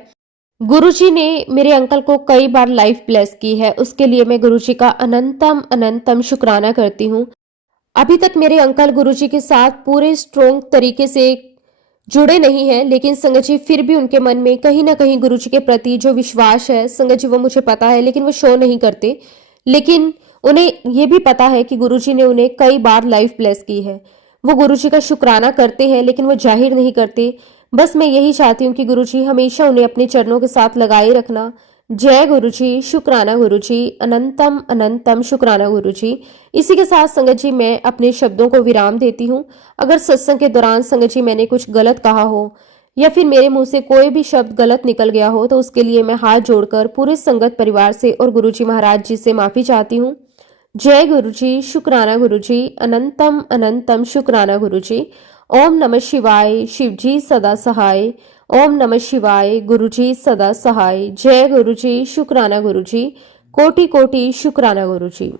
गुरुजी ने मेरे अंकल को कई बार लाइफ ब्लेस की है, उसके लिए मैं गुरुजी का अनंतम अनंतम शुक्राना करती हूँ। अभी तक मेरे अंकल गुरुजी के साथ पूरे स्ट्रोंग तरीके से जुड़े नहीं हैं, लेकिन संगत जी फिर भी उनके मन में कहीं ना कहीं गुरुजी के प्रति जो विश्वास है संगत जी, वो मुझे पता है, लेकिन वो शो नहीं करते। लेकिन उन्हें ये भी पता है कि गुरुजी ने उन्हें कई बार लाइफ ब्लेस की है। वो गुरुजी का शुक्राना करते हैं, लेकिन वो जाहिर नहीं करते। बस मैं यही चाहती हूँ कि गुरुजी हमेशा उन्हें अपने चरणों के साथ लगाए रखना। जय गुरुजी, शुक्राना गुरुजी, अनंतम अनंतम शुक्राना गुरुजी। इसी के साथ संगत जी मैं अपने शब्दों को विराम देती हूँ। अगर सत्संग के दौरान संगत जी मैंने कुछ गलत कहा हो या फिर मेरे मुंह से कोई भी शब्द गलत निकल गया हो, तो उसके लिए मैं हाथ जोड़कर पूरे संगत परिवार से और गुरुजी महाराज जी से माफी चाहती हूँ। जय गुरुजी, शुक्राना गुरुजी, अनंतम अनंतम शुक्राना गुरुजी। ओम नमः शिवाय, शिवजी सदा सहाय। ओम नमः शिवाय, गुरुजी सदा सहाय। जय गुरुजी, शुक्राना गुरुजी, कोटि कोटि शुक्राना गुरुजी।